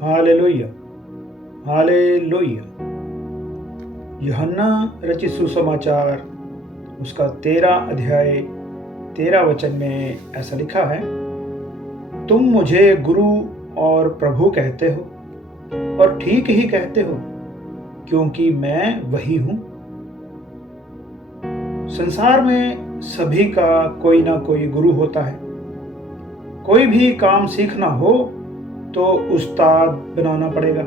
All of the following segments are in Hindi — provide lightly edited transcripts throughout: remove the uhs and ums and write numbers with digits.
Hallelujah, hallelujah. यूहन्ना रचित सुसमाचार उसका 13 अध्याय 13 वचन में ऐसा लिखा है, तुम मुझे गुरु और प्रभु कहते हो और ठीक ही कहते हो, क्योंकि मैं वही हूं। संसार में सभी का कोई ना कोई गुरु होता है। कोई भी काम सीखना हो तो उस्ताद बनाना पड़ेगा।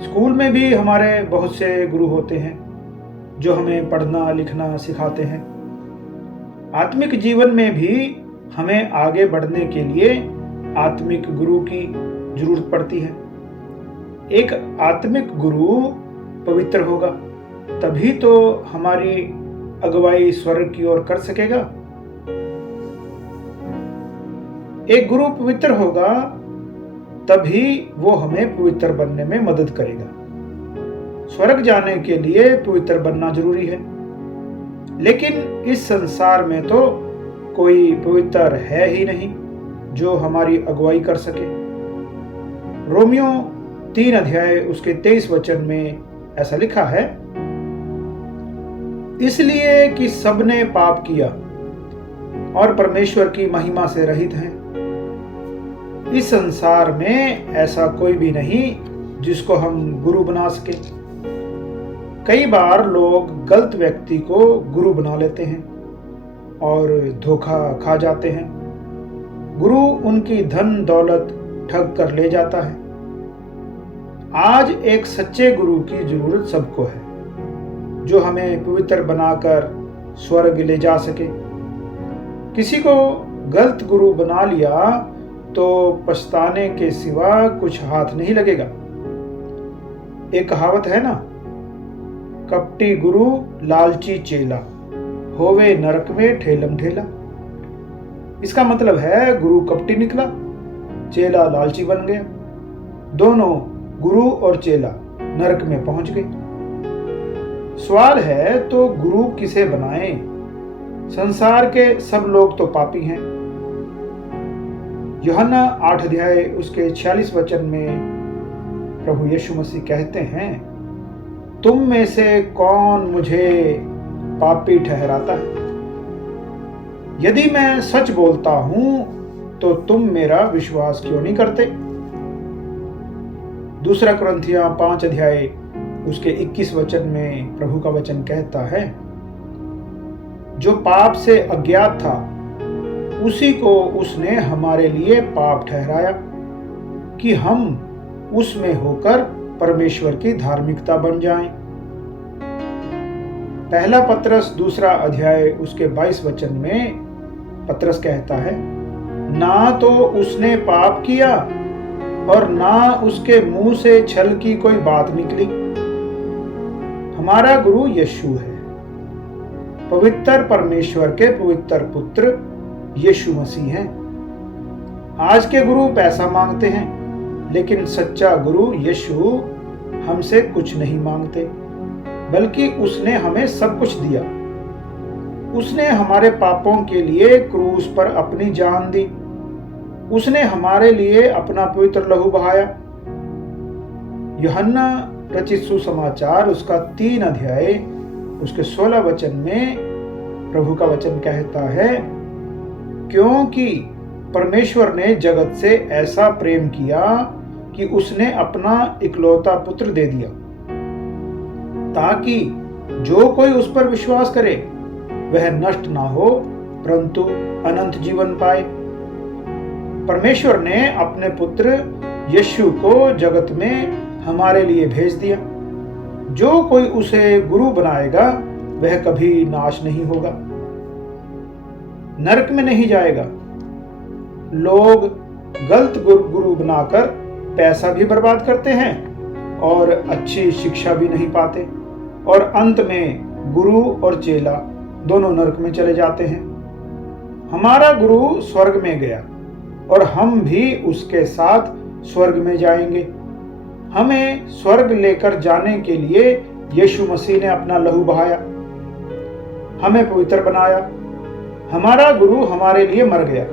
स्कूल में भी हमारे बहुत से गुरु होते हैं जो हमें पढ़ना लिखना सिखाते हैं। आत्मिक जीवन में भी हमें आगे बढ़ने के लिए आत्मिक गुरु की जरूरत पड़ती है। एक आत्मिक गुरु पवित्र होगा, तभी तो हमारी अगुवाई स्वर्ग की ओर कर सकेगा। एक गुरु पवित्र होगा तभी वो हमें पवित्र बनने में मदद करेगा। स्वर्ग जाने के लिए पवित्र बनना जरूरी है, लेकिन इस संसार में तो कोई पवित्र है ही नहीं जो हमारी अगुवाई कर सके। रोमियो 3 अध्याय उसके 23 वचन में ऐसा लिखा है, इसलिए कि सबने पाप किया और परमेश्वर की महिमा से रहित हैं। इस संसार में ऐसा कोई भी नहीं जिसको हम गुरु बना सके। कई बार लोग गलत व्यक्ति को गुरु बना लेते हैं और धोखा खा जाते हैं। गुरु उनकी धन दौलत ठग कर ले जाता है। आज एक सच्चे गुरु की जरूरत सबको है, जो हमें पवित्र बनाकर स्वर्ग ले जा सके। किसी को गलत गुरु बना लिया तो पछताने के सिवा कुछ हाथ नहीं लगेगा। एक कहावत है ना, कपटी गुरु लालची चेला, होवे नरक में ठेलम ठेला। इसका मतलब है गुरु कपटी निकला, चेला लालची बन गया। दोनों गुरु और चेला नरक में पहुंच गए। सवाल है तो गुरु किसे बनाएं? संसार के सब लोग तो पापी हैं। यूहन्ना 8 अध्याय उसके 46 वचन में प्रभु यीशु मसीह कहते हैं, तुम में से कौन मुझे पापी ठहराता है? यदि मैं सच बोलता हूं तो तुम मेरा विश्वास क्यों नहीं करते? दूसरा कुरिन्थियों 5 अध्याय उसके 21 वचन में प्रभु का वचन कहता है, जो पाप से अज्ञात था उसी को उसने हमारे लिए पाप ठहराया कि हम उसमें होकर परमेश्वर की धार्मिकता बन जाएं। पहला पतरस 2 अध्याय उसके 22 वचन में पतरस कहता है, ना तो उसने पाप किया और ना उसके मुंह से छल की कोई बात निकली। हमारा गुरु यीशु है, पवित्र परमेश्वर के पवित्र पुत्र यीशु मसीह हैं। आज के गुरु पैसा मांगते हैं, लेकिन सच्चा गुरु यीशु हमसे कुछ नहीं मांगते, बल्कि उसने हमें सब कुछ दिया। उसने हमारे पापों के लिए क्रूस पर अपनी जान दी। उसने हमारे लिए अपना पवित्र लहू बहाया। यूहन्ना रचित सुसमाचार उसका 3 अध्याय उसके 16 वचन में प्रभु का वचन कहता है, क्योंकि परमेश्वर ने जगत से ऐसा प्रेम किया कि उसने अपना इकलौता पुत्र दे दिया, ताकि जो कोई उस पर विश्वास करे वह नष्ट ना हो परंतु अनंत जीवन पाए। परमेश्वर ने अपने पुत्र यीशु को जगत में हमारे लिए भेज दिया। जो कोई उसे गुरु बनाएगा वह कभी नाश नहीं होगा, नरक में नहीं जाएगा। लोग गलत गुरु बनाकर पैसा भी बर्बाद करते हैं और अच्छी शिक्षा भी नहीं पाते, और अंत में गुरु और चेला दोनों नरक में चले जाते हैं। हमारा गुरु स्वर्ग में गया और हम भी उसके साथ स्वर्ग में जाएंगे। हमें स्वर्ग लेकर जाने के लिए यीशु मसीह ने अपना लहू बहाया, हमें पवित्र बनाया। हमारा गुरु हमारे लिए मर गया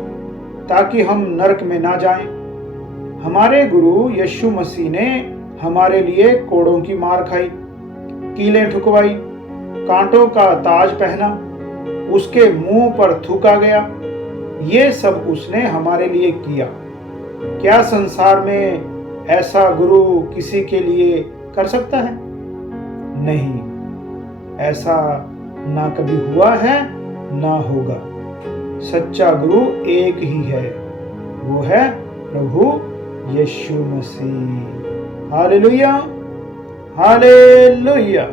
ताकि हम नरक में ना जाएं। हमारे गुरु यीशु मसीह ने हमारे लिए कोड़ों की मार खाई, कीलें ठुकवाई, कांटों का ताज पहना, उसके मुंह पर थूका गया। ये सब उसने हमारे लिए किया। क्या संसार में ऐसा गुरु किसी के लिए कर सकता है? नहीं, ऐसा ना कभी हुआ है ना होगा। सच्चा गुरु एक ही है, वो है प्रभु यीशु मसीह। Hallelujah, hallelujah.